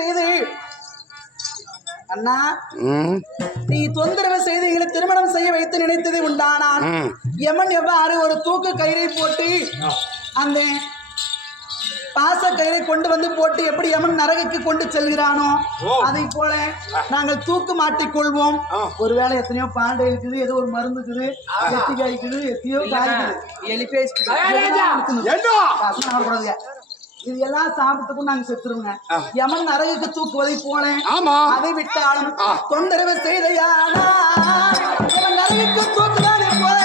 செய்து அண்ணா நீ தொந்தரவு செய்து எங்களை திருமணம் செய்ய வைத்து நினைத்தது உண்டானால் யமன் எவ்வாறு ஒரு தூக்கு கயிறை போட்டு அந்த பாச கயிறை கொண்டு வந்து போட்டு எப்படி யமன் நரகுக்கு கொண்டு செல்கிறானோ அதை போல நாங்கள் தூக்கு மாட்டிக்கொள்வோம். ஒருவேளை எத்தனையோ பாண்டை இருக்குது, ஏதோ ஒரு மருந்து இருக்குது, எத்தி காய்க்குது, எத்தையோ இது எல்லாம் சாப்பிட்டுக்கும் நாங்க செத்துருவோங்க. யமன் நரகுக்கு தூக்குவதை போல அதை விட்டாலும் தொந்தரவு செய்தையானா நரகுக்கு தூக்குதானே போல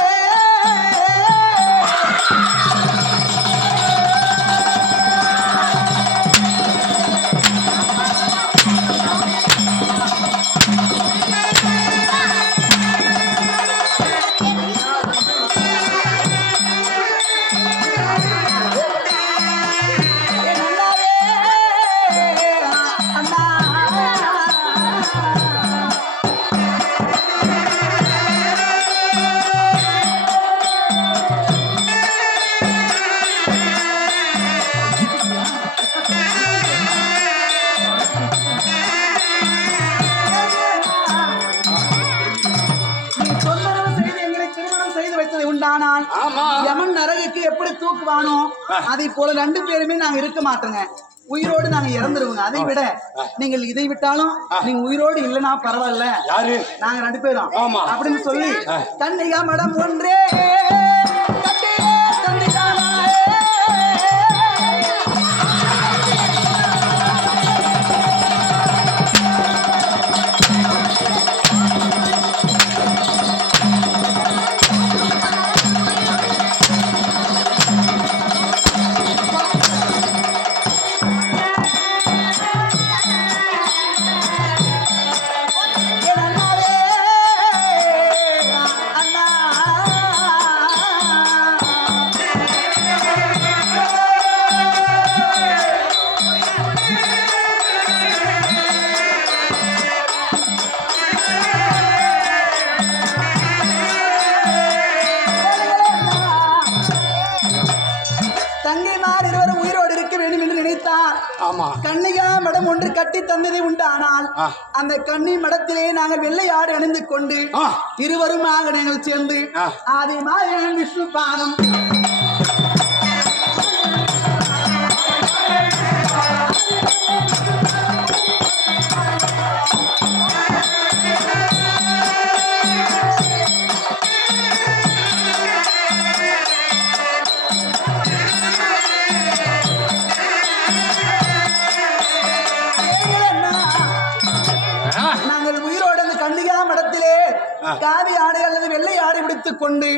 யமன் நரகுக்கு எப்படி தூக்குவானோ அதை போல ரெண்டு பேருமே நாங்க இருக்க மாட்டோங்க. உயிரோடு நாங்க இறந்துருவோங்க. அதை விட நீங்கள் இதை விட்டாலும் நீங்க உயிரோடு இல்லைன்னா பரவாயில்ல, நாங்க ரெண்டு பேரும் அப்படின்னு சொல்லி கன்னிகா மடம் ஒன்றே கன்னிகா மடம் ஒன்று கட்டி தந்ததை உண்டானால் அந்த கன்னி மடத்திலே நாங்கள் வெள்ளை ஆடு அணிந்து கொண்டு இருவருமாக நாங்கள் சேர்ந்து ஆதிமாய விஷ்ணு பாதம் காவி ஆடை அல்லது வெள்ளை ஆடை விடுத்துக் கொண்டு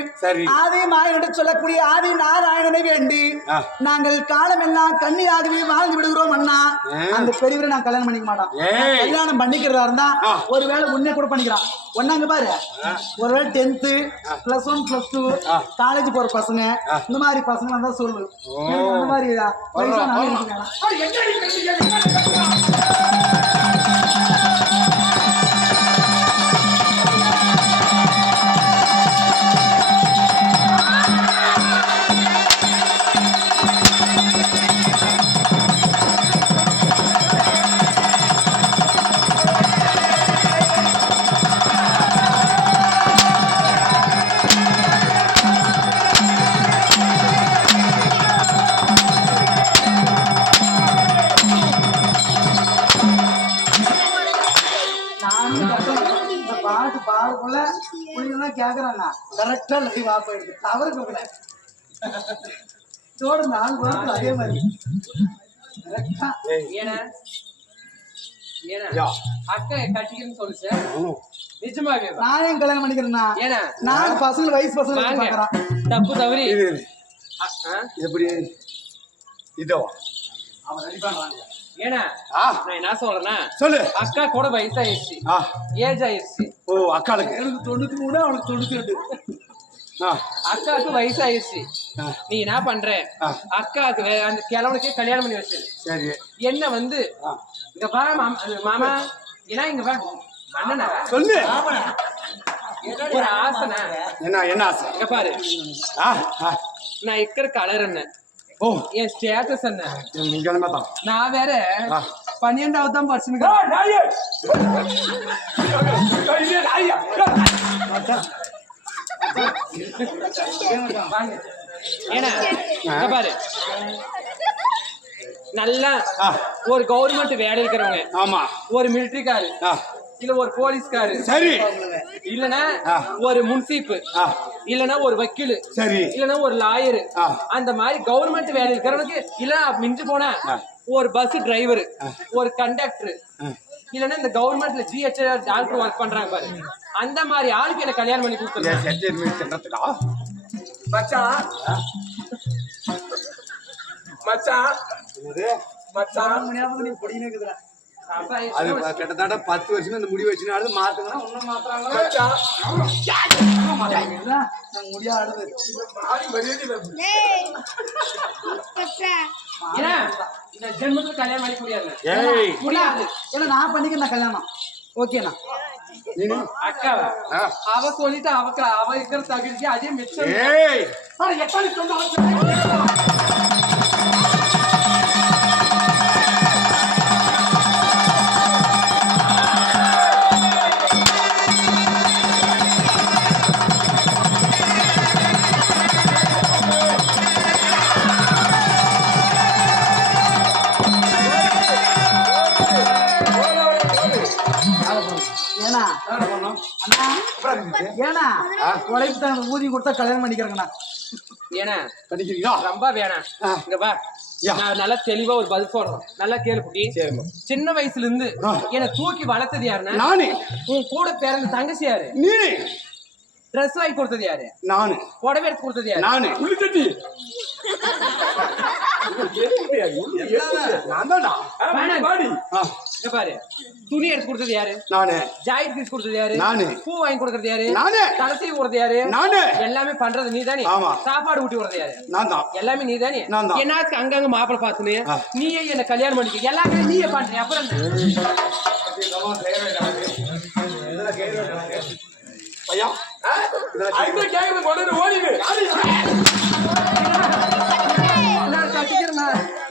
ஆதி மாயன் சொல்லக்கூடிய ஆதி நாராயணனை வேண்டி நாங்கள் காலமெல்லாம் கன்னியாகவே வாழ்ந்து விடுகிறோம் அண்ணா. அந்த பெரியவரை நான் கல்யாணம் பண்ணிக்க மாட்டோம். கல்யாணம் பண்ணிக்கிறதா இருந்தா ஒருவேளை உன்னை கூட பண்ணிக்கிறான். ஒன்னாங்க பாரு, ஒருவேளை 10th +1 +2 காலேஜ் போற பசங்க இந்த மாதிரி பசங்க தான் சொல்லு. இந்த மாதிரி கேக்குறாங்க கரெக்டா லைவ் ஆஃப் ஆயிடுது. தவறு தோடு 4 வாரத்துல அதே மாதிரி அக்கா கட்டிக்கிறேன்னு சொல்லுச்சு. நிஜமாவே நான் ஏன் கல்யாணம் பண்ணிக்கிறேன்னா நான் பசங்க வயசு பசங்க பாக்குறான். தப்பு தவறி எப்படி இதோ அவன் ரெடி பண்றாங்க. ஏன்னா நான் என்ன சொல்றேன்னா சொல்லு, அக்கா கூட வயசாயிருச்சு, ஏஜ் ஆயிருச்சு. ஓ அக்காளுக்கு எனக்கு 93 அவனுக்கு 92. அக்காவுக்கு வயசாயிருச்சு. நீ என்ன பண்ற, அக்காவுக்கு அந்த கிழவனுக்கே கல்யாணம் பண்ணி வச்சிரு. சரி, என்ன வந்து இங்க பா மாமா, ஏன்னா இங்க பா அண்ணனா சொல்லு. ஒரு ஆசைனா என்ன ஆசை? இங்க பாரு, நான் இருக்கிற கலர் என்ன ஓ என் ஸ்டேட்டஸ் என்ன நீங்க தான் நான் வேற 12வது தான் பர்சனுக்கு ஏன்னா இங்க பாரு நல்லா ஒரு கவர்மெண்ட் வேலை இருக்கிறவங்க ஆமா ஒரு மிலிட்டரிக்காரு இல்ல ஒரு போலீஸ்காரு சரி இல்லனா ஒரு முன்சீப் இல்லனா ஒரு வக்கீல் சரி இல்லனா ஒரு லாயர் அந்த மாதிரி கவர்மெண்ட் வேலை இருக்கிறவனுக்கு இல்ல மிஞ்சி போனா ஒரு பஸ் டிரைவர் ஒரு கண்டக்டர் இல்லனா இந்த கவர்மெண்ட்ல ஜிஹெச் டாக்டர் ஒர்க் பண்றாங்க பாரு அந்த மாதிரி ஆளுக்கு என்ன கல்யாணம் பண்ணி கொடுத்துருக்கா மச்சான் மச்சான் மச்சான் நீ பொடினே இருக்குதுடா அது கிட்டத்தட்ட 10 வருஷம் இந்த முடி வச்சுனாலும் மாத்துங்கன்னா இன்னும் மாத்துறாங்க முடியாது இந்த ஜென்மத்துல கல்யாணம் பண்ணி முடியாது முடியாது ஏன்னா நான் பண்ணிக்கிறேன் கல்யாணம் ஓகேண்ணா அக்காவா அவ சொல்லிட்டு அவ இருக்கிற தகுதி அதே மிச்சம் ஏன்னா உழைப்பு ஊதி கொடுத்தா கல்யாணம் பண்ணிக்கிறேங்கண்ணா ஏன்னா பண்ணிக்கிறீங்களா ரொம்ப வேணாம் இங்க பா நான் நல்லா தெளிவா ஒரு பதில் சொல்றேன் நல்லா கேளு குட்டி சின்ன வயசுல இருந்து என்னை தூக்கி வளர்த்தது யாருன்னா நானே உன் கூட பிறந்த தங்கச்சி யாரு நீனே ட்ரெஸ் வாங்கி கொடுத்தது யாரு நானு புடவை எடுத்து கொடுத்தது யாரு நானு உள்ளுக்கட்டி நான் தான்டா இங்க பாரு துணி எடுத்து கொடுத்தது யாரு நானு ஜாக்கெட் பீஸ் கொடுத்தது யாரு நானு பூ வாங்கி கொடுக்கறது யாரு நானு தலைசி கொடுத்தது யாரு நானு எல்லாமே பண்றது நீ தானே ஆமா சாப்பாடு ஊட்டி விடுறது யாரு நான் தான் எல்லாமே நீ தானே நான் தான் என்னத்துக்கு அங்கங்க மாப்பிளை பார்த்துன்னு நீயே என்ன கல்யாணம் பண்ணிக்க எல்லாமே நீயே பண்ற அப்புறம் ஐயா ஐந்து கேக்குது கொண்டு ஓடிடு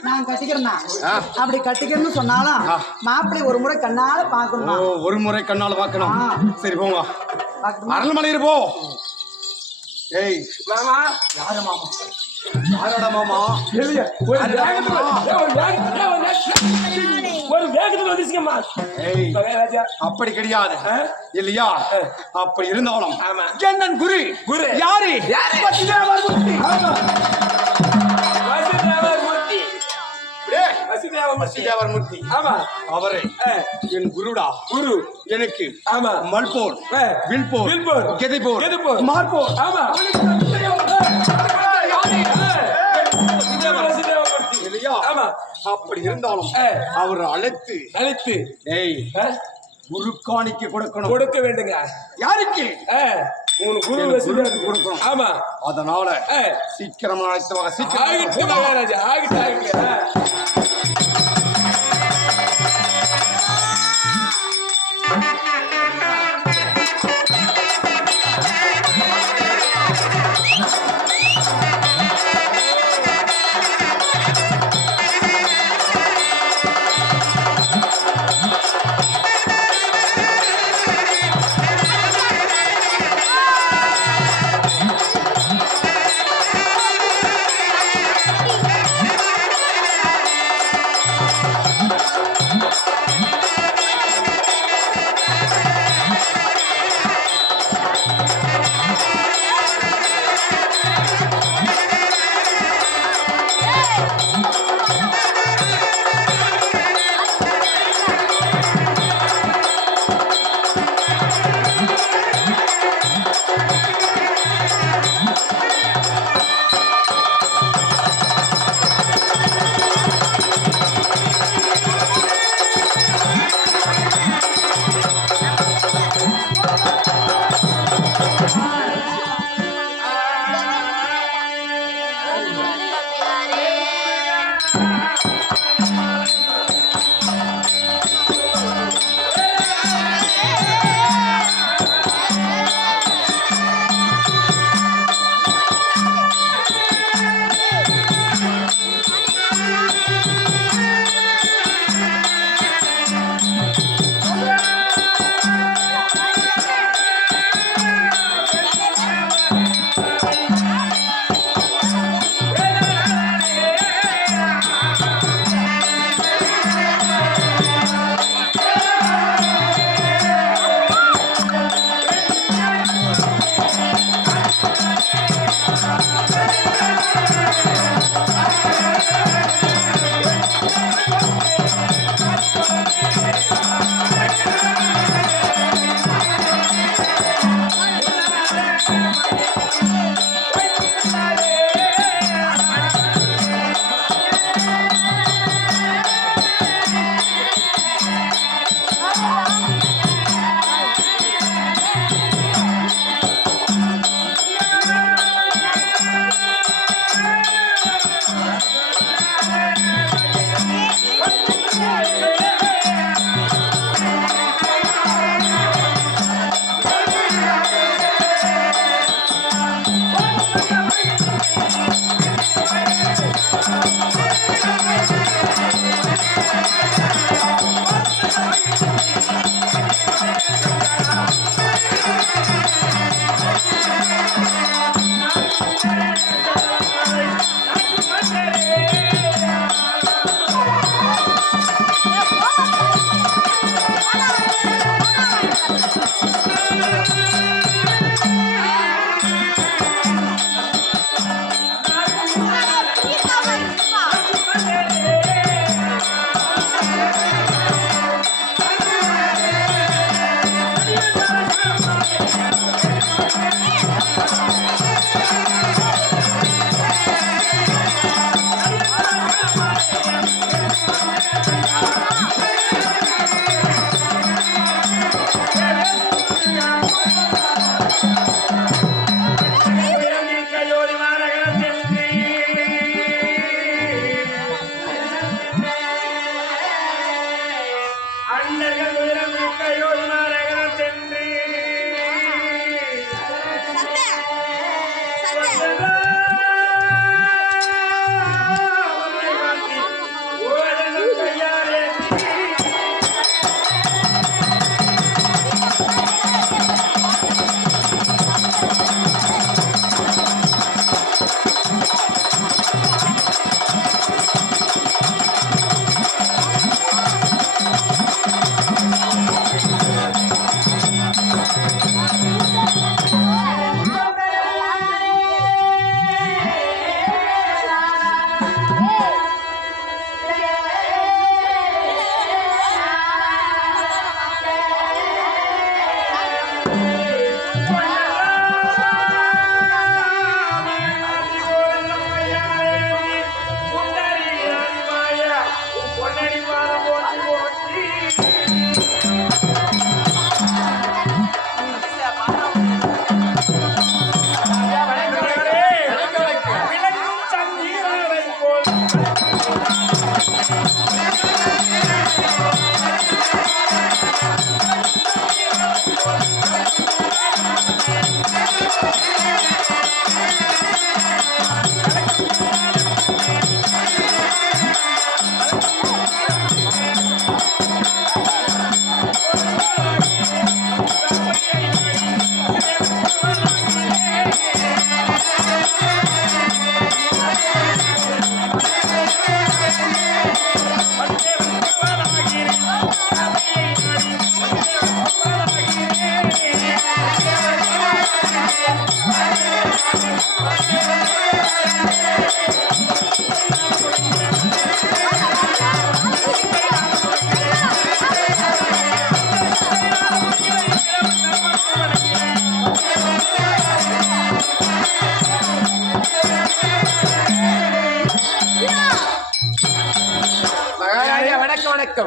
நான் கட்டிக்கிறேன்னா அப்படி கட்டிக்கிறேன்னு சொன்னாலும் மாப்பிள்ளை ஒரு முறை கண்ணால பாக்கணும் ஒரு முறை கண்ணால பாக்கணும் சரி போங்க அரண்மனையில போ ஏய் மாமா யாரு மாமா யாரோட மாமா இல்லையா ஒரு வேகத்துல வந்துச்சுங்கம்மா ஏய் அப்படி கிடையாது இல்லையா அப்படி இருந்தாலும் ஆமா என்னன் குரு குரு யாரு வசுதேவர் மூர்த்தி ஆமா வசுதேவர் மூர்த்தி ஆமா அவரே என் குருடா குரு எனக்கு ஆமா மல்போர் வில்போர் கெதைபோர் மார்போர் ஆமா இல்லையா ஆமா அப்படி இருந்தாலும் அவர் அழைத்து ஏய் குரு காணிக்க கொடுக்க வேண்டுங்க யாருக்கு உன் குரு கொடுக்கணும் ஆமா அதனால சீக்கிரம் அழைத்து வாங்க சீக்கிரம்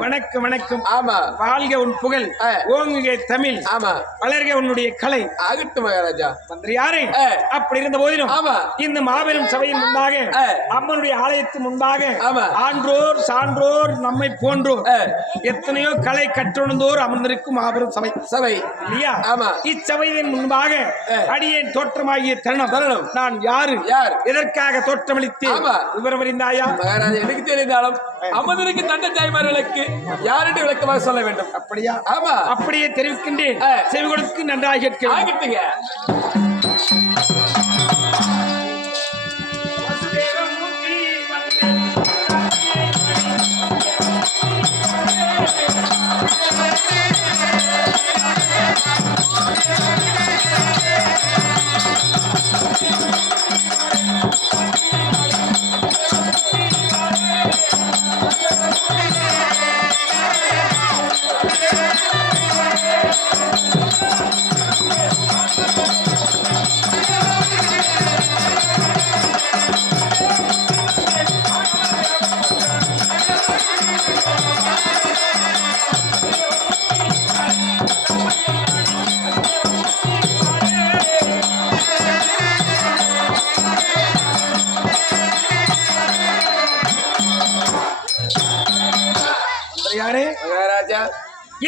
வணக்கம் வணக்கம். ஆமா. வாழ்க உன் புகழ், ஓங்குக தமிழ். ஆமா. வளர்க உன்னுடைய கலை. ஆகட்டு மகாராஜா. மந்திரியாரே, அப்படி இருந்த போதிலும் ஆமா, இந்த மாபெரும் சபையின் முன்பாக, அம்மனுடைய ஆலயத்தின் முன்பாக, ஆமா, ஆன்றோர் சான்றோர் நம்மை போன்றோர் எத்தனையோ கலை கற்றுணர்ந்தோர் அமர்ந்திருக்கும் மாபெரும் சபை சபை இல்லையா? ஆமா. இச்சபையின் முன்பாக அடியேன் தோற்றமாகிய தருணம் நான் யாரு எதற்காக தோற்றமளித்து விவரம் அறிந்தாயா? மகாராஜா, எனக்கு தெரிந்தாலும் அமர்ந்திருக்கு தண்டை தாய்மார்களுக்கு யாருடைய விளக்கமாக சொல்ல வேண்டும். அப்படியா? ஆமா, அப்படியே தெரிவிக்கின்றேன். செவிகளுக்கு நன்றாக கேட்க. மகாராஜா,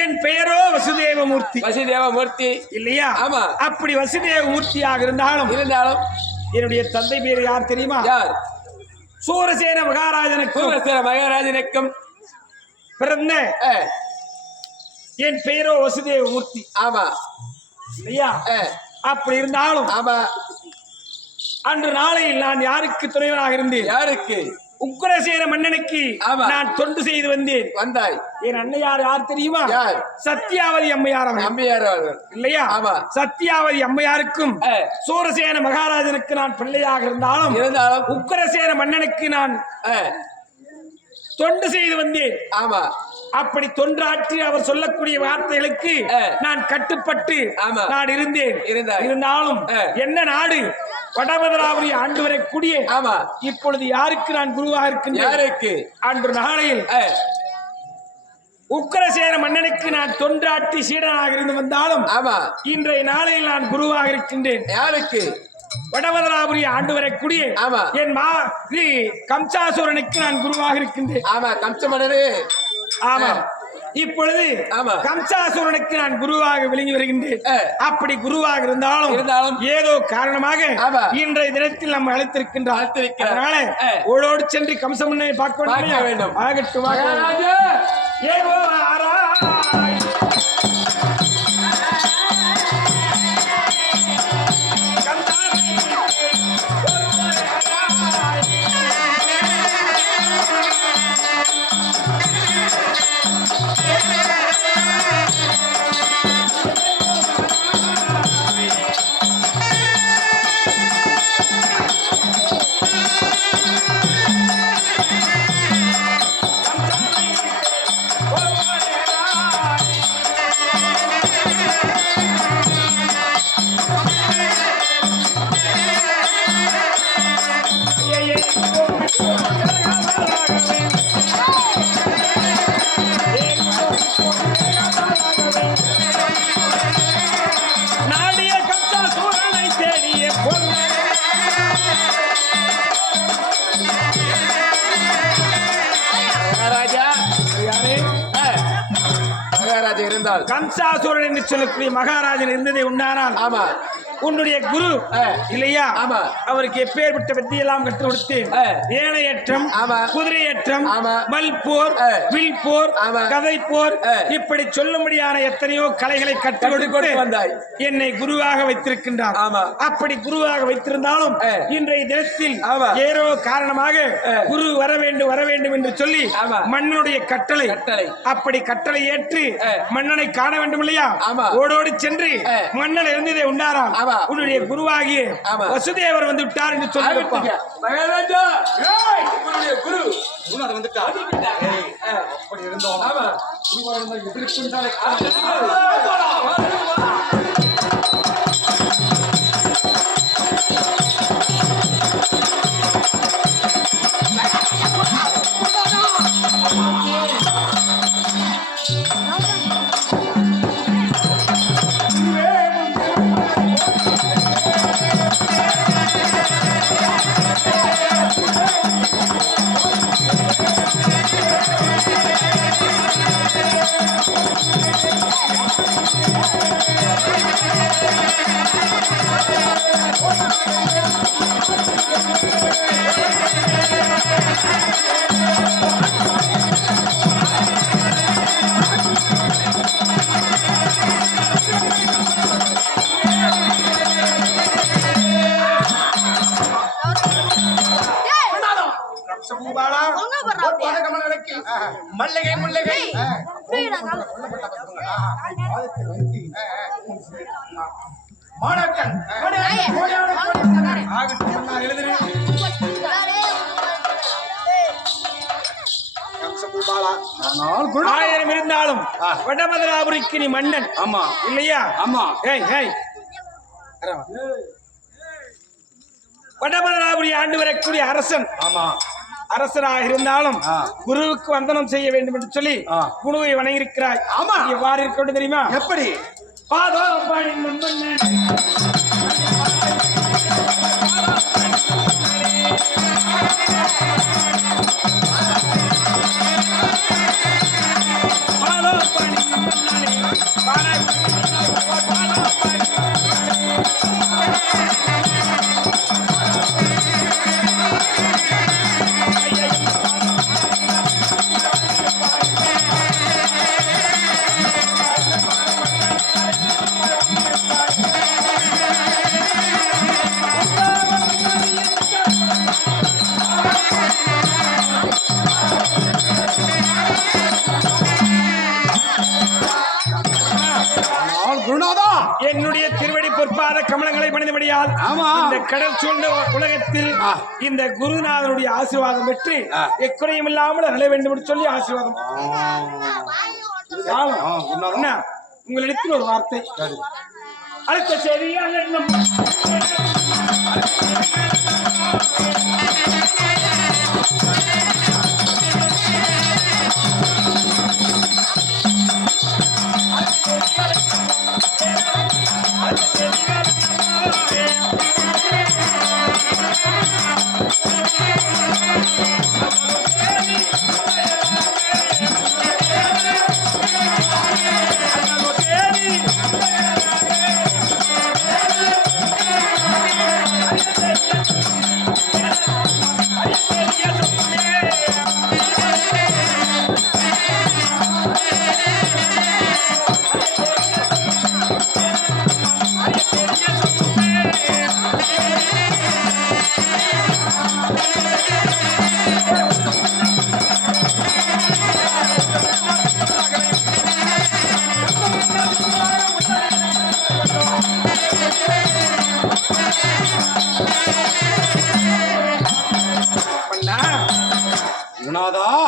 என் பெயரோ வசுதேவமூர்த்தி. வசுதேவமூர்த்தி இல்லையா? ஆமா. அப்படி வசுதேவமூர்த்தியாக இருந்தாலும் என்னுடைய தந்தை பேர் யார் தெரியுமா? யார்? சூரசேன மகாராஜனுக்கும் பிறந்த என் பெயரோ வசுதேவமூர்த்தி. ஆமா இல்லையா? அப்படி இருந்தாலும் ஆமா, அன்று நாளையில் நான் யாருக்கு துணைவனாக இருந்தேன்? யாருக்கு? உக்கிரசேன மன்னனுக்கு நான் தொண்டு செய்து வந்தேன். வந்தாய். என் அன்னையார் யார் தெரியுமா? யார்? சத்தியாவதி அம்மையார். அம்மையார் இல்லையா? ஆமா. சத்தியாவதி அம்மையாருக்கும் சூரசேன மகாராஜனுக்கு நான் பிள்ளையாக இருந்தாலும் உக்கிரசேன மன்னனுக்கு நான் தொண்டு செய்து வந்தேன். ஆமா. அப்படி தொண்டாற்றி அவர் சொல்லக்கூடிய வார்த்தைகளுக்கு நான் கட்டுப்பட்டு நான் இருந்தேன். இருந்தாலும் என்ன நாடு வடமதுராபுரி ஆண்டு வரக்கூடிய இப்பொழுது யாருக்கு நான் குருவாக இருக்கின்றேன்? அன்று நாளையில் உக்கிரசேன மன்னனுக்கு நான் தொண்டாற்றி சீடனாக இருந்து வந்தாலும் இன்றைய நாளையில் நான் குருவாக இருக்கின்றேன். யாருக்கு? வடமதுராபுரி ஆண்டு வரக்கூடிய என் கம்சாசுரனுக்கு நான் குருவாக இருக்கின்றேன். ஆமா, இப்பொழுது கம்சாசுரனுக்கு நான் குருவாக விளங்கி வருகின்றேன். அப்படி குருவாக இருந்தாலும் ஏதோ காரணமாக இன்றைய தினத்தில் நம்ம அழைத்திருக்கின்றோம். அதனால ஓடோடு சென்று கம்சமன்னை பார்க்க வேண்டும். ஆகட்டும். ஏதோ கம்சாசுரன் என்று சொல்லக்கூடிய மகாராஜன் இருந்ததை உண்டானால் உன்னுடைய குரு இல்லையா? அவருக்கு எப்பேற்பட்ட வித்தியெல்லாம் கற்றுக் கொடுத்தேன். ஏனையற்றம், குதிரையற்றம், மல்போர், வில் போர், கதை போர், இப்படி சொல்லும்படியான எத்தனையோ கலைகளை கற்றுக் கொடுத்து வந்தாய். என்னை குருவாக வைத்திருக்கின்றார். அப்படி குருவாக வைத்திருந்தாலும் இன்றைய தினத்தில் ஏதோ காரணமாக குரு வர வேண்டும் என்று சொல்லி மன்னனுடைய கட்டளை, அப்படி கட்டளை ஏற்று மன்னனை காண வேண்டும் இல்லையா? ஓடோடி சென்று மன்னன் இருந்ததை உண்டாராம். உன்னுடைய குருவாகிய வசுதேவர் வந்து விட்டார் என்று சொல்லிவிட்டார். அப்படி இருந்தோம். மல்லிகை முல்லிகை மாணக்கன் ஆயிரம் இருந்தாலும் வடமதுராபுரிக்கு நீ மன்னன். ஆமா இல்லையா? ஆமா. வடமதுராபுரி ஆண்டு வரக்கூடிய அரசன். ஆமா, அரசராக இருந்தாலும் குருவுக்கு வந்தனம் செய்ய வேண்டும் என்று சொல்லி குருவை வணங்கியிருக்கிறாய். ஆமா, எவ்வாறு இருக்க தெரியுமா? எப்படி? பாதோ பாடி இருந்தபடியால் இந்த கடல் சூழ்ந்த உலகத்தில் இந்த குருநாதனுடைய ஆசீர்வாதம் பெற்று எக்குறையும் இல்லாமல் அடைய வேண்டும் என்று சொல்லி ஆசீர்வாதம். உங்களிடத்தில் ஒரு வார்த்தை. அடுத்த செய்தியாக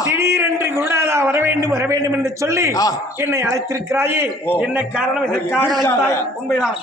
திடீரென்று குருநாதா வர வேண்டும் என்று சொல்லி என்னை அழைத்திருக்கிறாயே, என்ன காரணம்? இதற்காக அழைத்தாய்? உண்மைதான்.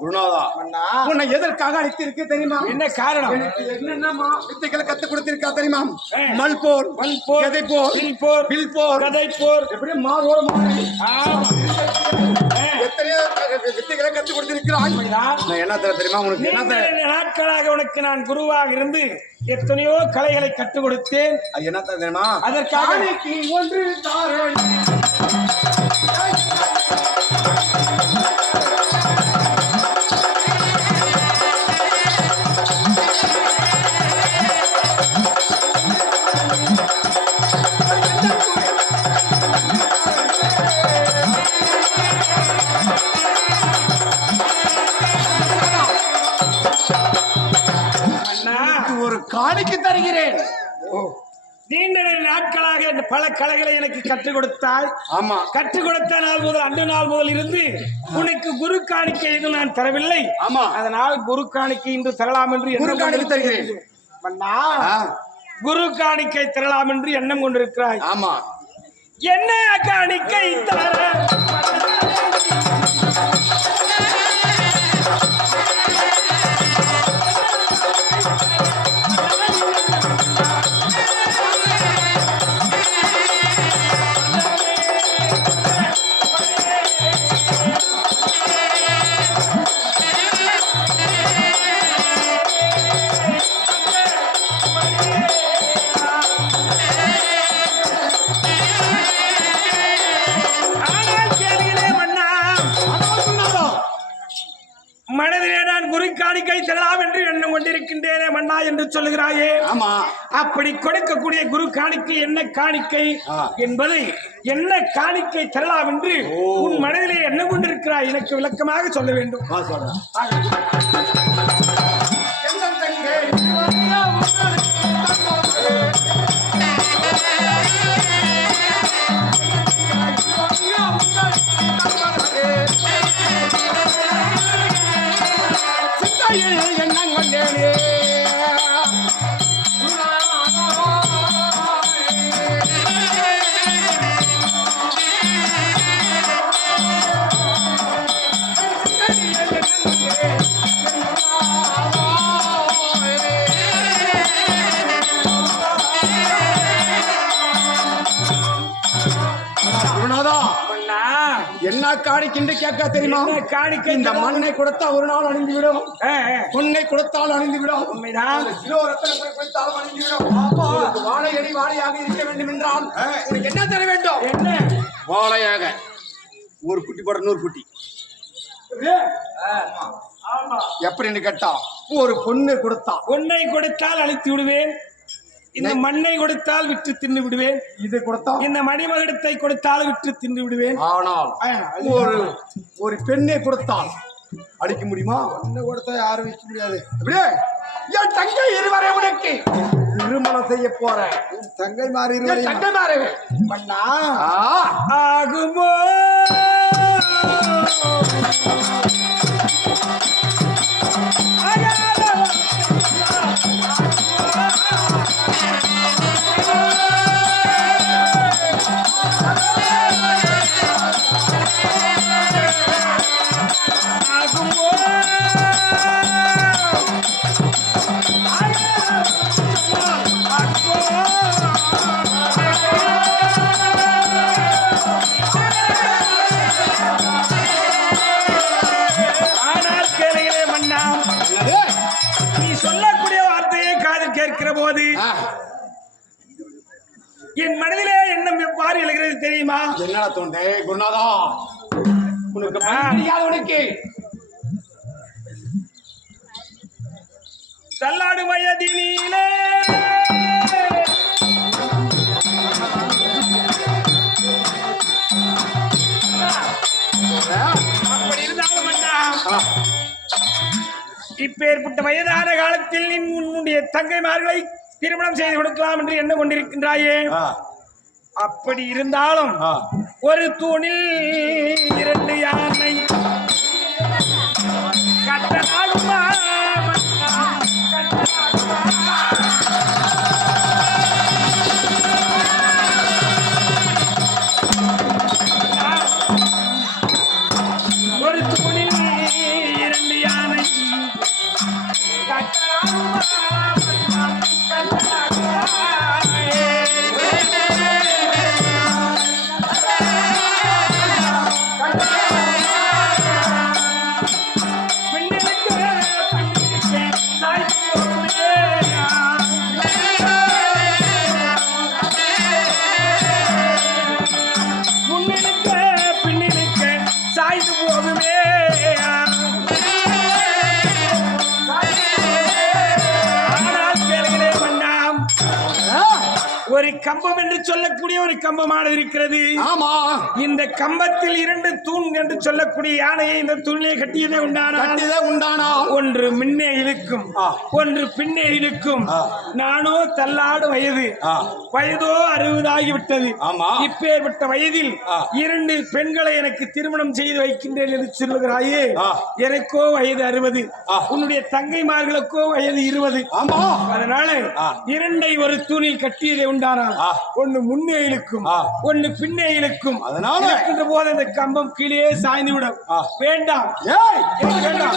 குருநாதா, உன்னை எதற்காக அழைத்திருக்கு தெரியுமா? என்ன காரணம்? என்னென்னமா வித்தைகளை கத்து கொடுத்திருக்கா தெரியுமா? மல் போர், கதை போர், வில் போர், கதை போர், எப்படி மாறோட மாறி எத்தனையோ வித்தைகளை கத்து கொடுத்திருக்கிறாய். நான் என்ன தெரியுமா உனக்கு? என்ன நாட்களாக உனக்கு நான் குருவாக இருந்து எத்தனையோ கலைகளை கற்றுக் கொடுத்தேன். என்ன தெரியுமா? அதற்காக ஒன்று ஒரு காணிக்கு தருகிறேன். நீண்ட நாட்களாக பல கலைகளை எனக்கு கற்றுக் கொடுத்தாய். ஆமா, கற்றுக் கொடுத்த நாள் முதல் அன்று நாள் முதல் இருந்து உனக்கு குரு காணிக்கை எதுவும் நான் தரவில்லை. ஆமா, அதனால் குரு காணிக்கை இன்று தரலாம் என்று குரு காணிக்கை தருகிறேன். குரு காணிக்கை தரலாம் என்று எண்ணம் கொண்டிருக்கிறாய். ஆமா, என்ன காணிக்கை தர? மனதிலே நான் குரு காணிக்கை தரலாம் என்று எண்ணம் கொண்டிருக்கின்றேனே மன்னா என்று சொல்லுகிறாயே. ஆமா, அப்படி கொடுக்கக்கூடிய குரு காணிக்கை என்ன காணிக்கை என்பதை என்ன காணிக்கை தரலாம் என்று உன் மனதிலே எண்ணம் கொண்டிருக்கிறாய். எனக்கு விளக்கமாக சொல்ல வேண்டும். குருநாதா மன்னா என்ன காணிக்கின்ற கேட்க தெரியுமா? என்ன காணிக்கை? இந்த மண்ணை கொடுத்தா ஒரு நாள் அணிந்து விடும், பொன்னை கொடுத்தால் அணிந்து விடும், உண்மைதான். கிலோ ரத்தனத்தை கொடுத்தாலும் அணிந்து விடும். உனக்கு வாழையடி வாழையாக இருக்க வேண்டும் என்றால் உனக்கு என்ன தர வேண்டும்? என்ன வாழையாக ஒரு குட்டி போட 100 குட்டி. ஆமா, எப்படின்னு கேட்டா ஒரு பொண்ணு கொடுத்தா பொன்னை கொடுத்தால் அழித்து விடுவேன், இந்த மண்ணை கொடுத்தால் விற்று தின்னு விடுவேன், இது கொடுத்தா இந்த மணிமகுடத்தை கொடுத்தால் விற்று தின்னு விடுவேன். ஆனால் ஒரு பெண்ணை கொடுத்தால் அடிக்க முடியுமா? என்ன கொடுத்தா யாரும் விற்க முடியாது. அப்படியே என் தங்கை இருவரை உனக்கு திருமணம் செய்ய போறேன். தங்கை மாறி என் தங்கை மாறே பண்ணா ஆகுமோ நீ சொல்லக்கூடிய வார்த்தையை காதில் கேட்கிற போது என் மனதிலே எண்ணம் எவ்வாறு எழுகிறது தெரியுமா? என்னடா தோண்டே குருநாதா, உனக்கு தெரியாது. உனக்கு தள்ளாடு வயதினிலே அப்படி இருந்தாலும் அண்ணா, இப்பேற்பட்ட வயதான காலத்தில் நீ உன்னுடைய தங்கைமார்களை திருமணம் செய்து கொடுக்கலாம் என்று எண்ணம் கொண்டிருக்கின்றாயே. அப்படி இருந்தாலும் ஒரு தூணில் 2 யானை கட்டலாகுமா? ஒரு தூணில் 2 யானை கட்டலாகுமா? ஒரு கம்பம் என்று சொல்லக்கூடிய ஒரு கம்பமானது இருக்கிறது. ஆமா, இந்த கம்பத்தில் 2 தூண் என்று சொல்லக்கூடிய யானையை இந்த தூணிலே கட்டியதே உண்டானா ஒன்று முன்னே இழுக்கும், ஒன்று பின்னே இழுக்கும். நானோ தள்ளாடு வயதோ 60 ஆகிவிட்டது. இப்பேற்பட்ட வயதில் 2 பெண்களை எனக்கு திருமணம் செய்து வைக்கின்றேன் என்று சொல்லுகிறாயே. எனக்கோ வயது 60, உன்னுடைய தங்கைமார்களுக்கோ வயது 20. அதனால 2ஐ ஒரு தூணில் கட்டியதே உண்டானால் ஒன்னு முன்னே இழுக்கும், ஒன்னு பின்னே இழுக்கும். அதனால போது அந்த கம்பம் கீழே சாய்ந்து விடும். வேண்டாம், வேண்டாம்.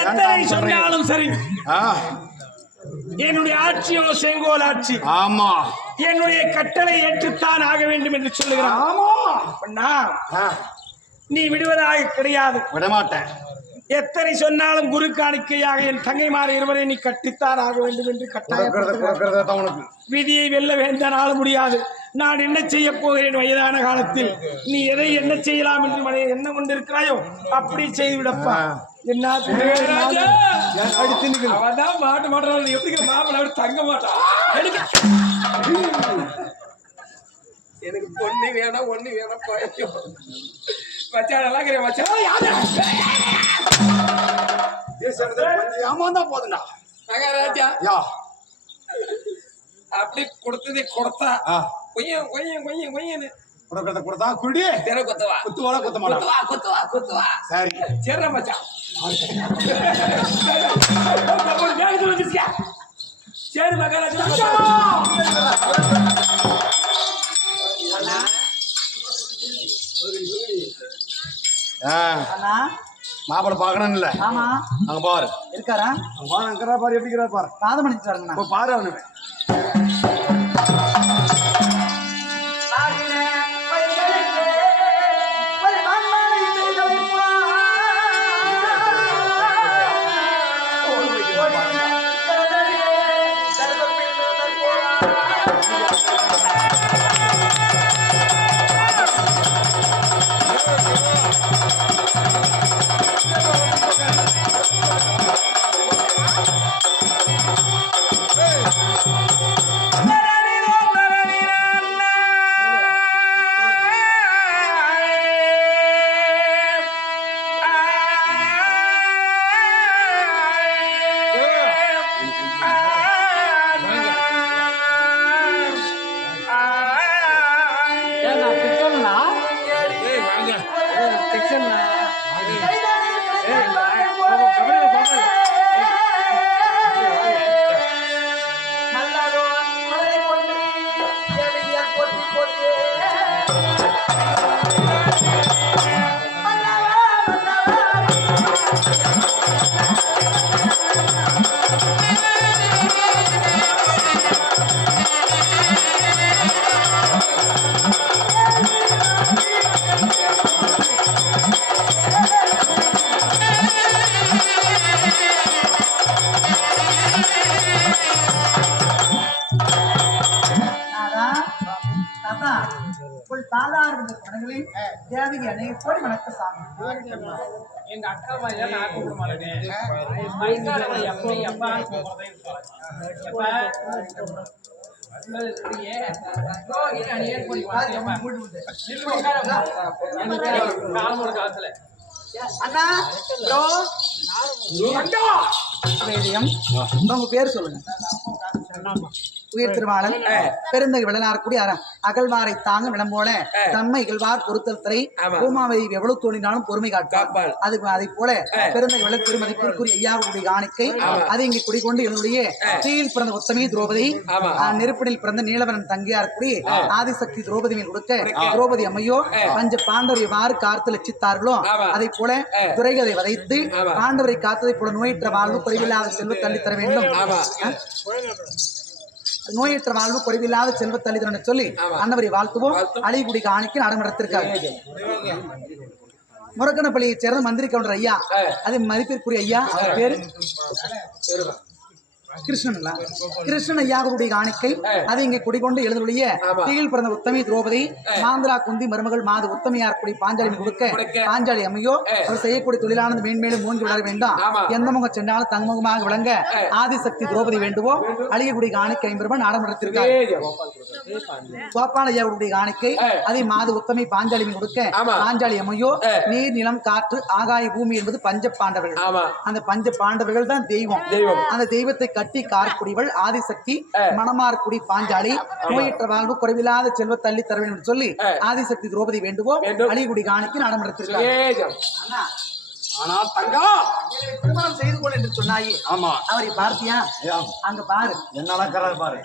எத்தனை சொன்னாலும் சரி, என்னுடைய ஆட்சியோ செங்கோல் ஆட்சி. ஆமா, என்னுடைய கட்டளை ஏற்றுத்தான் ஆக வேண்டும் என்று சொல்லுகிறான். ஆமா, நீ விடுவதாக கிடையாது. விடமாட்டேன். எத்தனை சொன்னாலும் குரு காணிக்கையாக என் தங்கைமார் 2 நீ கட்டித்தான் ஆக வேண்டும் என்று கட்டாயம். விதியை வெல்ல வேண்டானால முடியாது. நான் என்ன செய்ய போகிறேன்? வயதான காலத்தில் நீ எதை என்ன செய்யலாம் என்று என்ன கொண்டிருக்கிறாயோ அப்படி செய்துவிடப்பா. என்ன அவதான் மாட்ட மாட்டான். எப்படி மாப்பிள்ள தங்க மாட்டான். எனக்கு பொண்ணு வேணாம், ஒண்ணு வேணாம். மச்சான் ஏமாந்தா போதுண்டா மகாராஜா. அப்படி கொடுத்ததே கொடுத்தா கொய்யன் கொய்யன் கொய்யன் கொய்யன்னு கொடுத்தா குடி தெர கொத்துவா குத்துவாளா குத்த மாட்டா குத்துவா குத்துவா சரி சேர்ற மச்சான் சரி மகாராஜா அண்ணா மாப்பிள பாக்கணும் இல்ல ஆமா அங்க பாரு இருக்காரா அங்க பாரு அங்க பாரு எப்படி இருக்கிறா பாரு பாதம் பண்ணிச்சாருங்கண்ணா போய் பாரு அவனு தேவிக்கு அநேக கோடி வணக்கம் சாமி. எங்க அக்கா மாதிரி நான் கூப்பிட மாட்டேன் வயசானவங்க எப்ப எப்ப காலத்துல அண்ணா உங்க பேர் சொல்லுங்க. உயிர் திருவாளன் பெருந்தகை விளனார்க்கூடிய அகழ்வாரை தாங்க விடம் போல தம்மை இகழ்வார் பொறுத்தல் திரை பூமாவை எவ்வளவு தோணினாலும் பொறுமை காப்பார். அது அதை போல பெருந்தகை விள திருமதிக்குரிய ஐயாவுடைய காணிக்கை அது இங்கே குடிக்கொண்டு என்னுடைய தீயில் பிறந்த உத்தமி திரௌபதி நெருப்பினில் பிறந்த நீலவரன் தங்கியார் கூடி ஆதிசக்தி திரௌபதி மேல் கொடுக்க திரௌபதி அம்மையோ பஞ்ச பாண்டவர் எவ்வாறு காத்து லட்சித்தார்களோ அதை போல துரைகதை வதைத்து பாண்டவரை காத்ததை போல நோயற்ற வாழ்வு குறைவில்லாத செல்வ தள்ளி தர வேண்டும். நோயற்ற வாழ்வு குறைவில்லாத செல்வ தள்ளிதரனை சொல்லி அன்னவரை வாழ்த்துவோம். அழிகுடி காணிக்கு நடமடத்திருக்காரு. முரக்கனப்பள்ளியை சேர்ந்த மந்திரி கவுண்டர் ஐயா அது மதிப்பிற்குரிய ஐயா அவர் பேரு கிருஷ்ணன்களா கிருஷ்ணன் ஐயாவுடைய காணிக்கை அது இங்கே குடிக்கொண்டு எழுதுடைய தீயில் பிறந்த உத்தமி திரௌபதி மாந்திரா குந்தி மருமகள் மாது உத்தமியார் கூடி பாஞ்சாலி கொடுக்க பாஞ்சாலி அம்மையோ அவர் செய்யக்கூடிய தொழிலானது மேன்மேலும் மூங்கி விளர வேண்டாம். எந்த முகம் சென்றாலும் தங்கமுகமாக விளங்க ஆதிசக்தி திரௌபதி வேண்டுவோம். அழியக்கூடிய காணிக்கை 50 ரூபாய் நாடம் நடத்திருக்காரு. கோபால ஐயாவுடைய காணிக்கை அதை மாது உத்தமி பாஞ்சாலி கொடுக்க பாஞ்சாலி அம்மையோ நீர் நிலம் காற்று ஆகாய பூமி என்பது பஞ்ச பாண்டவர்கள். அந்த பஞ்ச பாண்டவர்கள் தான் தெய்வம். அந்த தெய்வத்தை கட்டி காரக்கூடியவள் ஆதிசக்தி மணமார்குடி பாஞ்சாலி நோயற்ற வாழ்வு குறைவில்லாத செல்வ தள்ளி தர வேண்டும் என்று சொல்லி ஆதிசக்தி திரௌபதி வேண்டுவோம். அழிகுடி காணிக்கு நாடம் நடத்திருக்கார். ஆனா தங்கம் திருமணம் செய்து கொள் என்று சொன்னாயே ஆமா அவரை பார்த்தியா? அங்க பாரு என்ன நடக்கிறாரு பாரு.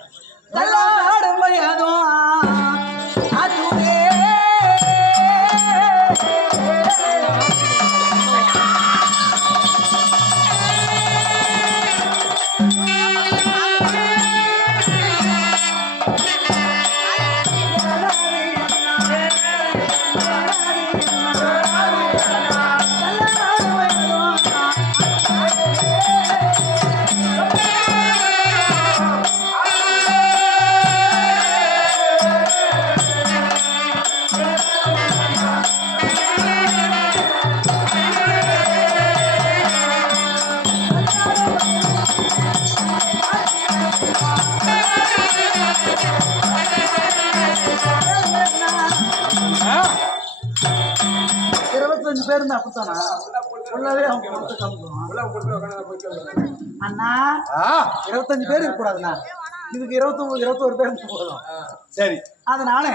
பேர் இருந்தா அப்படித்தானா உள்ளவே அவங்க அண்ணா 25 பேர் இருக்க கூடாதுண்ணா. இதுக்கு 21 பேர் போதும். சரி அதனால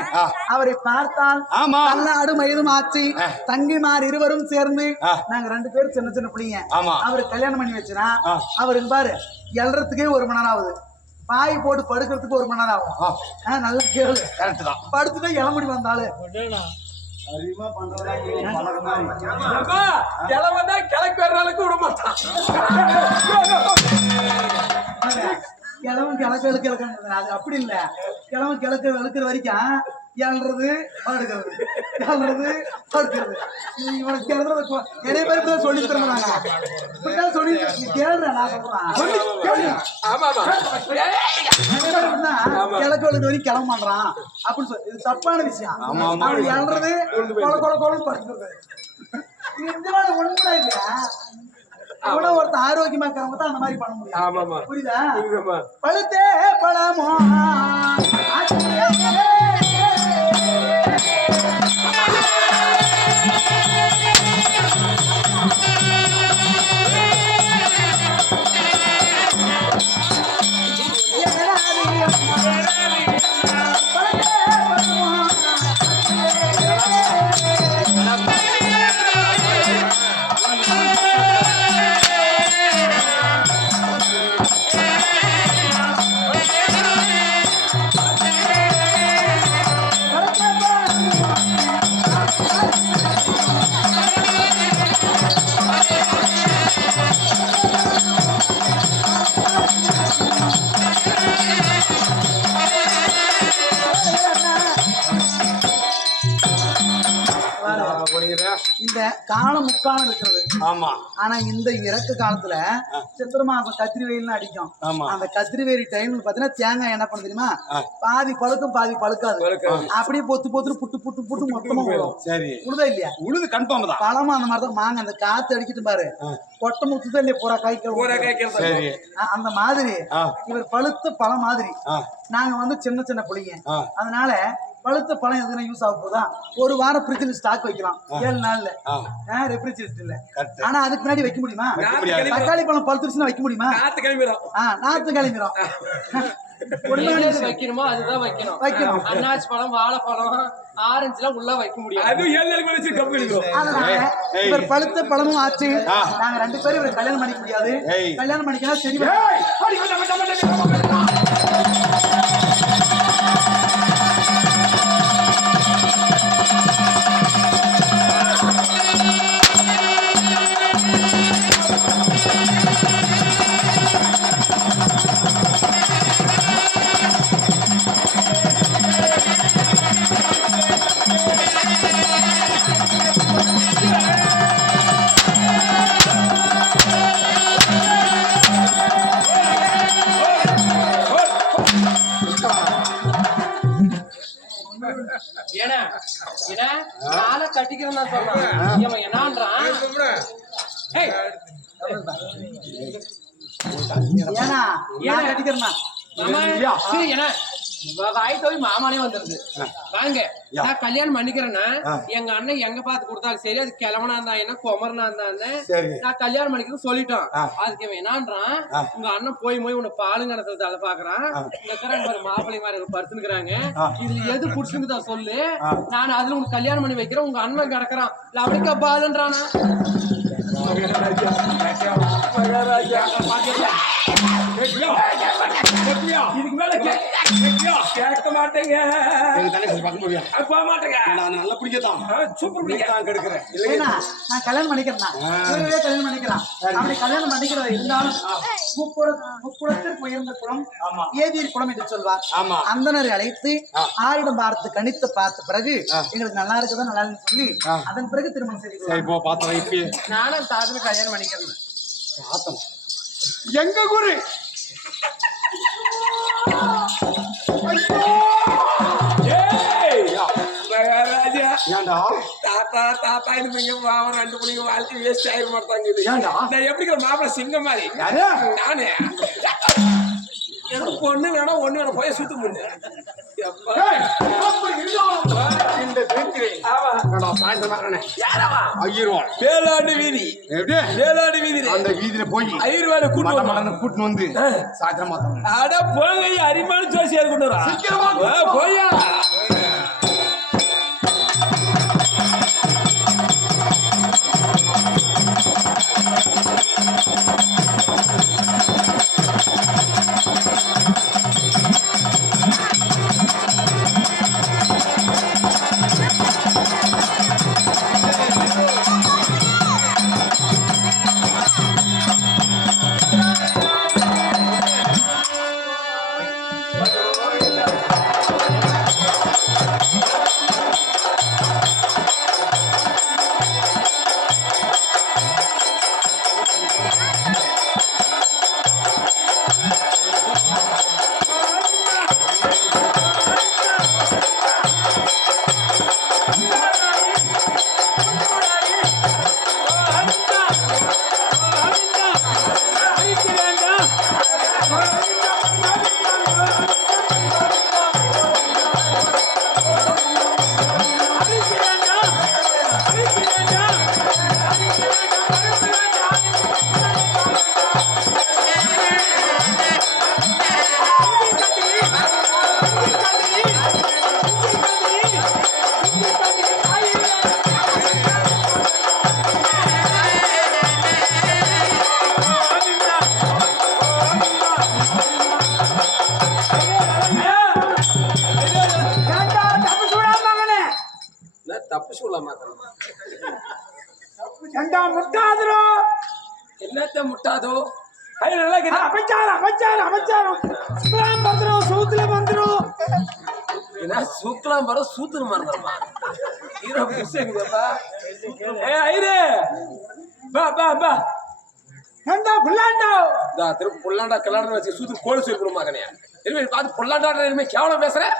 அவரை பார்த்தால் ஆமா பல்லாடு மயிலும் ஆச்சு தங்கிமார் இருவரும் சேர்ந்து நாங்க 2 பேரும் சின்ன சின்ன பிள்ளைங்க. ஆமா அவரு கல்யாணம் பண்ணி வச்சுனா அவருக்கு பாரு எல்றதுக்கே 1 மணி நேரம் ஆகுது, பாய் போட்டு படுக்கிறதுக்கு 1 மணி நேரம் ஆகும். நல்ல கேளு, கரெக்ட் தான். படுத்துட்டா இளமுடி வந்தாலும் கிழக்கு வர்றதுக்கு விட மாட்டான். கிழவன் கிழக்கு இழுக்கிறது அது அப்படி இல்ல. கிழவன் கிழக்கு இழுக்கிற வரைக்கும் ஏழ்றது படுக்கிறது, ஏழ்றது படுக்கிறது. இவனுக்கு கிளறது நிறைய பேருக்கு சொல்லி தருவாங்க. இப்படிதான் சொல்லி கேள்ற நான் சொல்றேன். கிழக்கு இழுக்கிற வரைக்கும் கிளம்ப மாட்டான் அப்படின்னு சொல்லி இது தப்பான விஷயம். அவன் ஏழ்றது கொல கொல கொலன்னு படுக்கிறது. இந்த மாதிரி ஒண்ணுடா இல்லையா? அவன ஒருத்த ஆரோக்கியமா இருக்கிறவங்க தான் அந்த மாதிரி பண்ண முடியும். புரியுதா? பழுத்தே பழமோ இந்த காலம் முக்காலம் இருக்கிறது. ஆமா ஆனா இந்த இறக்கு காலத்துல சித்திரை மாசம் கத்திரி வெயில்னு அடிக்கும். அந்த கத்திரி வெயில் டைம்ல பாத்தீங்கன்னா தேங்காய் என்ன பண்ண தெரியுமா, பாதி பழுக்கும் பாதி பழுக்காது. அப்படியே பொத்து பொத்து புட்டு புட்டு புட்டு மொத்தமா வரும். சரி உழுதா இல்லையா? உழுது கன்ஃபார்ம் தான். பழமா அந்த மாதிரிதான் மாங்க அந்த காத்து அடிக்கிட்டு பாரு கொட்டை முத்துதான் இல்லையா பூரா காய்க்க. அந்த மாதிரி இவர் பழுத்த பழம் மாதிரி. நாங்க வந்து சின்ன சின்ன பிள்ளைங்க. அதனால பழுத்த பழம் எதுனா யூஸ் ஆக போதா 1 வாரம் ஃப்ரிட்ஜ்ல ஸ்டாக் வைக்கலாம். 7 நாள்ல ரெஃப்ரிஜரேட்டர் இல்ல. ஆனா அதுக்கு முன்னாடி வைக்க முடியுமா? தக்காளி பழம் பழுத்துருச்சுன்னா வைக்க முடியுமா? நாத்து கிளம்பிடும். வைக்கணுமோ அதுதான் வைக்கணும். அன்னாச்சி பழம், வாழைப்பழம், ஆரஞ்சு எல்லாம் உள்ள வைக்க முடியாது. இவர் பழுத்த பழமும் ஆச்சு. நாங்க 2 பேரும் இவரை கல்யாணம் பண்ணிக்க முடியாது. கல்யாணம் பண்ணிக்கலாம் சரி. கட்டிக்கிறேன் தான் சொல்றான். என்னன்றான் மாமானே வந்துருது. வாங்க நான் கல்யாணம் பண்ணிக்கிறேன்னா எங்க அண்ணன் எங்க பாத்து கொடுத்தாலும் சரி, அது கிழவனா இருந்தா என்ன குமரனா இருந்தா நான் கல்யாணம் பண்ணிக்கிறேன்னு சொல்லிட்டோம். அதுக்கு என்னன்றான், உங்க அண்ணன் போய் உன்னை பாலுங்கடத்துல அதை பாக்குறான். இந்த மாப்பிள்ளை மாதிரி படுத்துக்கிறாங்க, இதுல எது புடிச்சுன்னு சொல்லு, நான் அதுல உனக்கு கல்யாணம் பண்ணி வைக்கிறேன். உங்க அண்ணன் கிடக்குறான் அவனுக்கா பாலுன்றானா? இதுக்கு மேல கேட்க மாட்டேங்க. நல்ல பிடிக்கத்தான் சூப்பர் பிடிக்கத்தான் கெடுக்கிறேன். நான் கல்யாணம் பண்ணிக்கிறேன். கல்யாணம் பண்ணிக்கிறான். அப்படி கல்யாணம் பண்ணிக்கிறதா இருந்தாலும் முக்குளத்திற்கு உயர்ந்த குளம் ஏதியர் குளம் என்று சொல்வார். அந்தனரை அழைத்து ஆரிடம் பார்த்து கணித்து பார்த்த பிறகு எங்களுக்கு நல்லா இருக்குதான் நல்லா இருக்குன்னு சொல்லி அதன் பிறகு திருமணம் செய்து நானும் தாத்தனை கல்யாணம் பண்ணிக்கிறேன். எங்க குரு மாப்பிள்ள சிங்கம் மாதிரி நானு பொண்ணு வேணா ஒண்ணு வேணும் போய் சுத்த முடியும். யாரவா ஐயர்வாள் வேளாண்டு வீதி எப்படி வேளாண்டு வீதி அந்த வீதியில போய் ஐயர்வாடு கூட்டு மடன்னு கூட்டின்னு வந்து சாத்திரம் மாத்தணும். அட போங்க அரிமான ஜோசியா இருக்கணும் சீக்கிரமா போயா தப்பு சொல்ல மாட்டேன் முட்டாதோ என்னத்த முட்டாதோ சூக்கலாம் வர சூத்துன்னு மறந்துடுமா திரும்ப புல்லாண்டா கல்யாணம் வச்சு சூத்து கோழி சொல்லிடுமா கனையா திரும்பி பார்த்து புல்லாண்டா கேவலம் பேசுறேன்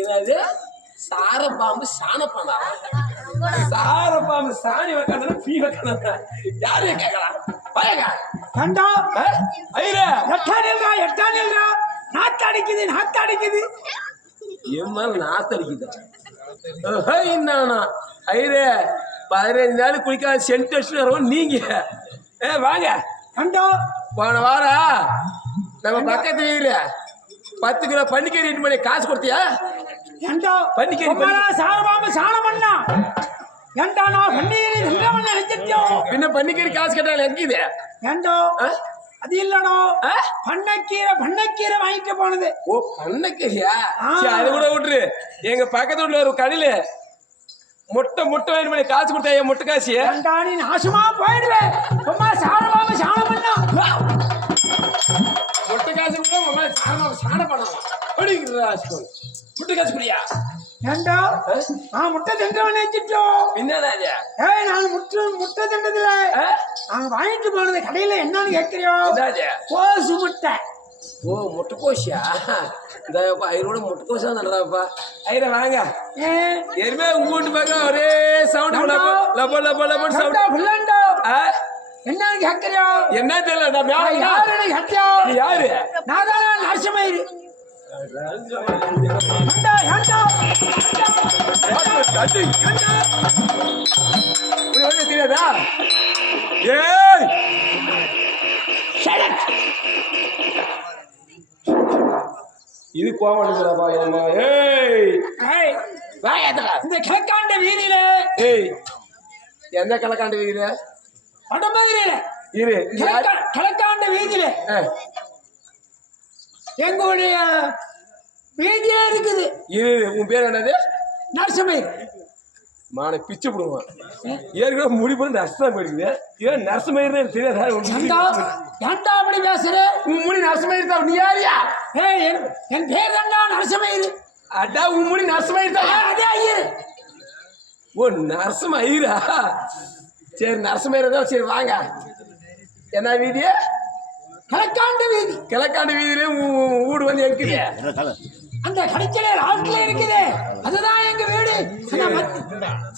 என்னது சாரப்பாம்பு சாணப்பானா சாரப்பாம்பு சாணி வைக்காத பீ வைக்காத யாரு கேட்கலாம் பயங்க நாத்தடிக்குது எம்மால் நாத்தடிக்குது ஐரே 15 நாள் குளிக்காத சென்ட் அடிச்சுட்டு நீங்க வாங்க போன வாரம் நம்ம பக்கத்து வீட்டுல 10 கிலோ பன்னிக்கறி ரெண்டு மணி காசு கொடுத்தியா பன்னிக்கறி சாணம் பண்ணா பின்ன பன்னிக்கறி காசு கேட்டாலும் எங்கிது அது இல்லடோ பண்ணக்கீரை வாங்கிட்டு போனது ஓ பண்ணக்கீரையா அது கூட விட்டுரு எங்க பக்கத்து வீட்டுல ஒரு கடையில முட்டை வாங்கி பண்ணி காசு கொடுத்தா என் முட்டை காசு நீ நாசமா போயிடுவேன் சாணம் பண்ணா முட்டை காசு சாணம் பண்ணலாம் முட்டை காசு குடியா முட்டை தின்றவன் நினைச்சிட்டோம் என்னடா நான் முட்டை தின்றதுல வாங்கிட்டு போனது கடையில என்னன்னு கேட்கிறியோம் கோசு முட்டை ஓ முட்டை கோஷியா இந்த ஐரோட முட்டை கோஷா நல்லாப்பா ஐர வாங்க ஏற்கனவே உங்க வீட்டு பக்கம் ஒரே சவுண்ட் லப லப லப சவுண்ட் என்னன்னு கேட்கிறியோ என்ன தெரியல யாரு நான் தானே நரசிம்மயிரு தெரியாதா இது கோவம் இந்த கிழக்காண்ட வீதியில எந்த கிழக்காண்ட வீதியில வடமதுரையில இரு கிழக்காண்ட வீதியில எங்களுடைய வீதியே இருக்குது இரு உன் பேர் என்னது நரசிம்மயிர் மானை பிச்சு போடுவான் ஏற்கனவே முடி போய் நஷ்டம் போயிடுது ஏன் நரசிம்மயிர் தெரியாதா ஏன்டா அப்படி பேசுற உன் முடி நரசிம்மயிர் தான் நீ யாரியா என் பேர் தான்டா நரசிம்மயிர் அடா உன் முடி நரசிம்மயிர் தான் அதே ஐயர் ஓ நரசிம்மயிரா சரி நரசிம்மயிர் தான் சரி வாங்க என்ன வீதி கிழக்காண்டு வீதி கிழக்காண்டு வீதியில வீடு வந்து இருக்குது அந்த கடைச்சல லாஸ்ட்ல இருக்குது அதுதான் எங்க வீடு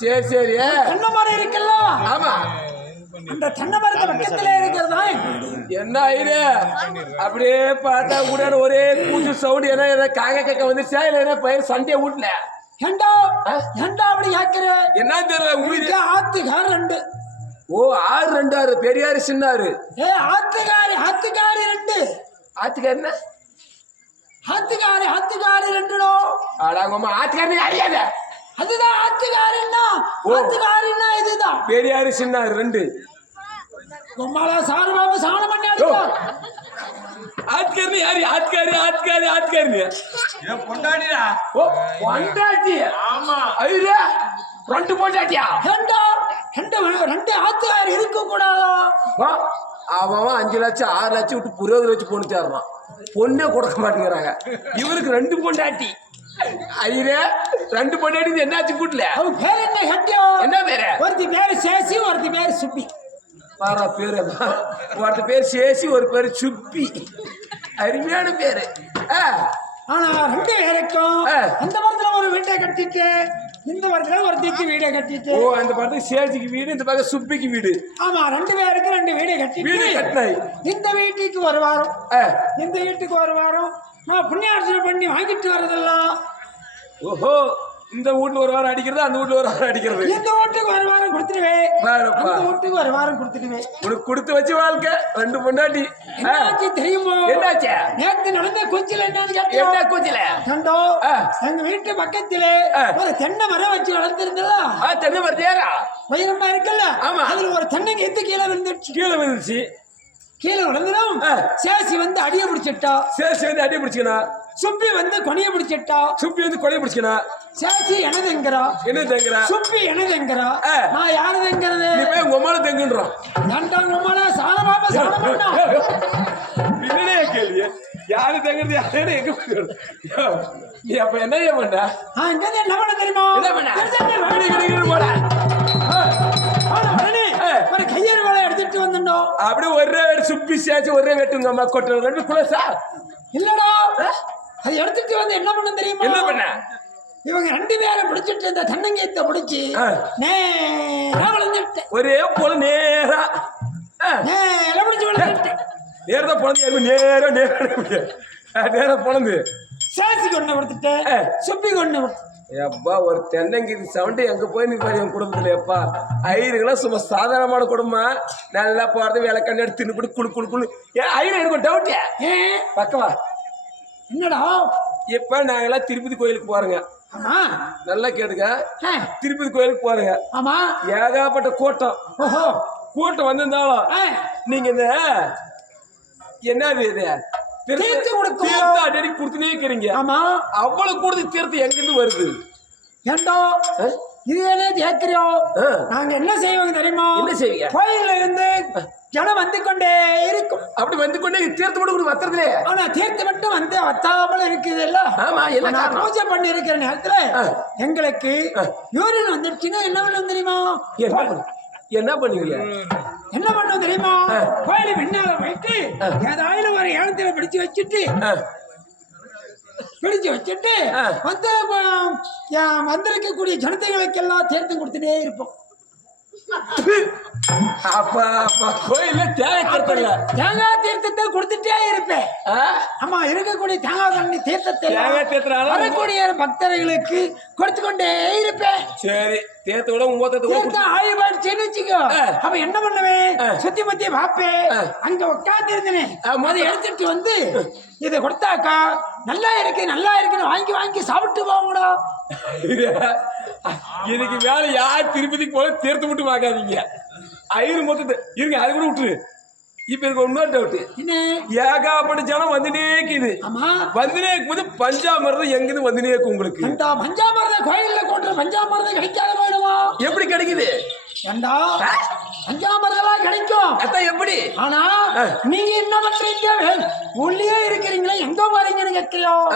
சரி சரி என்ன மாதிரி இருக்குல்ல ஆமா அந்த தென்னை மரத்து பக்கத்துல இருக்கிறதா என் வீடு. என்ன ஆயிரு அப்படியே பார்த்தா கூட ஒரே கூச்சு சவுண்ட் ஏன்னா காக்க கக்க வந்து சேல பயிர் சண்டையை வீட்டுல ஏண்டா ஏண்டா அப்படி கேக்குற? என்ன தெரியல உங்களுக்கு ஆத்துக்கார் ரெண்டு. ஓ 6 2 6 பெரியாரு சின்னாரு ஆத்துக்காரி ரெண்டு. ஆத்துக்காருன்னா ஆத்துக்காரி ரெண்டுடோ. ஆடாங்கம்மா ஆத்துக்காரனே அறியாத அதுதான் ஆத்துக்காரின்னா. ஆத்துக்காரின்னா இதுதான் பெரியாரு சின்னாரு 2 உம்மாலா சாரபாபு சாணம் பண்ணி அடிப்பா. ஆத்துக்காரனே யாரு ஆத்துக்காரனே ஏன் பொண்டாடிடா? ஓ பொண்டாட்டி ஆமா. ஐயா 2 பொண்டாட்டியா? ரெண்டு ஆத்துக்காரி இருக்க கூடாதோ? அவன் 5 லட்சம் 6 லட்சம் விட்டு புரோகிர வச்சு பொண்ணு தேடுறான். பொண்ணே கொடுக்க மாட்டேங்கிறாங்க. இவருக்கு 2 பொண்டாட்டி. ஐயரே 2 பொண்டாட்டி என்னாச்சு கூட்டல? அவ பேர் என்ன ஹட்டியோ? என்ன பேரு? ஒருத்தி பேரு சேசி, ஒருத்தி பேரு சுப்பி. பாரா பேரு ஒருத்த பேர் சேசி, ஒரு பேரு சுப்பி. அருமையான பேரு. ஆனா 2 பேருக்கும் அந்த மரத்துல ஒரு வீட்டை கட்டிட்டு, இந்த மரத்துல ஒருத்திக்கு வீடை கட்டிட்டு. ஓ அந்த பக்கத்துக்கு சேசிக்கு வீடு, இந்த பக்கம் சுப்பிக்கு வீடு. ஆமா 2 பேருக்கு 2 வீடு கட்டிட்டு வீடு கட்டினாய். இந்த வீட்டுக்கு ஒரு வாரம், இந்த வீட்டுக்கு ஒரு வாரம் நான் புண்ணியார்ச்சனை பண்ணி வாங்கிட்டு வரதெல்லாம். ஓஹோ இந்த வீட்டுல ஒரு வாரம் அடிக்கிறது, அந்த வீட்டுல ஒரு வாரம் அடிக்கிறது. இந்த வீட்டுக்கு ஒரு வாரம் கொடுத்துடுவேன், பாருப்பா. அந்த வீட்டுக்கு ஒரு வாரம் கொடுத்துடுவேன். உனக்கு கொடுத்து வச்சு வாழ்க்கை 2 பொண்டாட்டி. என்னாச்சு தெரியுமோ? என்னாச்சு? நேத்து நடந்த கொஞ்சில என்னன்னு கேட்டியா? என்ன கூச்சல? கண்டோ எங்க வீட்டு பக்கத்துல ஒரு தென்னை மரம் வச்சு வளர்த்திருந்தா. தென்னை மரத்தையாரா உயரமா இருக்குல்ல? ஆமா. அதுல ஒரு தென்னைங்க எத்து கீழே விழுந்துருச்சு. கீழே விழுந்துச்சு. கீழே விழுந்துடும். சேசி வந்து அடிய பிடிச்சிட்டா. சேசி வந்து அடி பிடிச்சிக்கணும். சுப்பி வந்து கொனைய பிடிச்சிட்டா. சுப்பி வந்து கொலைய பிடிச்சிக்கணும். சேசி எனதுங்கிறா. என்ன தேங்குறா? சுப்பி எனதுங்கிறா. நான் யாருதுங்கிறது? நீ போய் உங்க அம்மால தேங்குன்றான். ஏன்டா உம்மால சாணபாபா சாணம் பண்ணா? பின்னே கேள்வி யாரு தேங்குறது யாரு எங்க போயிடும்? நீ அப்ப என்ன பண்ண? இங்க என்ன பண்ண தெரியுமா? என்ன பண்ண? போட உடனே ஒரு கையறு வேலை எடுத்துட்டு வந்துட்டோம். அப்படியே ஒரே சுப்பி சேச்சு ஒரே வெட்டுங்க அம்மா கொட்ட 2 குலசா இல்லடா, அது எடுத்துட்டு வந்து என்ன பண்ண தெரியுமா? என்ன பண்ண? இவங்க 2 பேரும் பிடிச்சிட்டு இந்த தென்னங்கீத்தை பிடிச்சி நேரா விழுந்துட்டேன். ஒரே போல நேரா நேரா பிடிச்சி விழுந்துட்டேன். நேரா பொழந்து நேரா பொழந்து சேசி கொண்டு கொடுத்துட்டேன், சுப்பி கொண்டு கொடுத்து. எப்பா ஒரு தென்னங்கீது சவுண்டு எங்க போய் நிற்பாரு என் குடும்பத்துல. எப்பா ஐயருங்களாம் சும்மா சாதாரணமான குடும்பம். நல்லா போறது வேலை கண்ணு எடுத்து தின்னு குழு குழு குழு. ஏன் ஐயர் எனக்கு ஒரு டவுட். பக்கவா என்னடா? இப்ப நாங்கெல்லாம் திருப்பதி கோயிலுக்கு போறோங்க. ஆமா நல்லா கேட்டுக்க. திருப்பதி கோயிலுக்கு போறோங்க. ஆமா ஏகாப்பட்ட கூட்டம். ஓஹோ கூட்டம் வந்திருந்தாலும் நீங்க இந்த என்னது இது தீர்த்து கொடுக்கும் தீர்த்து அடி கொடுத்துனே இருக்கிறீங்க. ஆமா அவ்வளவு கூடுதல் தீர்த்து எங்க இருந்து வருது? ஏண்டோ இது என்ன கேக்குறியோ? நாங்க என்ன செய்வோம் தெரியுமா? என்ன செய்வீங்க? கோயில்ல இருந்து ஜனம் வந்து கொண்டே இருக்கும். அப்படி வந்து கொண்டே தீர்த்து கூட வத்துறதுலே. ஆனா தீர்த்து மட்டும் வந்து வத்தாமல இருக்குது இல்ல? ஆமா என்ன நான் பூஜை பண்ணி இருக்கிற நேரத்துல எங்களுக்கு யூரின் வந்துடுச்சுன்னா என்ன பண்ணும் தெரியுமா? என்ன பண்ணுவீங்க? என்ன பண்ணும் தெரியுமா? கோயில பின்னால போயிட்டு ஏதாவது ஒரு இடத்துல பிடிச்சு வச்சுட்டு வந்து வந்திருக்கக்கூடிய ஜனத்தைகளுக்கெல்லாம் தேர்த்து கொடுத்துட்டே இருப்போம். அப்பா கோயில தேங்காய் தீர்த்தத்தை கொடுத்துட்டே இருப்பேன். ஆமா இருக்கக்கூடிய தேங்காய் தண்ணி தீர்த்தத்தை வரக்கூடிய பக்தர்களுக்கு கொடுத்து கொண்டே இருப்பேன். சரி தேர்த்த ஆயிடுச்சுன்னு வச்சுக்கோ. அப்ப என்ன பண்ணுவேன்? சுத்தி முத்தி பாப்பேன். அங்க உட்கார்ந்து இருந்தேன். அதை எடுத்துட்டு வந்து இதை கொடுத்தாக்கா நல்லா இருக்குன்னு வாங்கி வாங்கி சாப்பிட்டு போங்கடா. இதுக்கு மேல யார் திருப்பதிக்கு போல தீர்த்து மட்டும் வாங்காதீங்க. ஐயர் மொத்தத்தை இருங்க, அது கூட விட்டுரு. இப்ப எனக்கு இன்னொரு டவுட். ஏகாப்பட்ட ஜனம் வந்துனே இருக்குது. வந்துனே இருக்கும்போது பஞ்சாமிரதம் எங்கிருந்து வந்துனே இருக்கு உங்களுக்கு? பஞ்சாமிரதம் கோயில்ல கொண்டு பஞ்சாமிரதம் கிடைக்காத போயிடுமா? எப்படி கிடைக்குது? பஞ்சாமிரதம் கிடைக்கும். அதான் எப்படி? ஆனா நீங்க என்ன பண்றீங்க? உள்ளே இருக்கிறீங்களா? எங்க போறீங்கன்னு கேட்கிறோம்.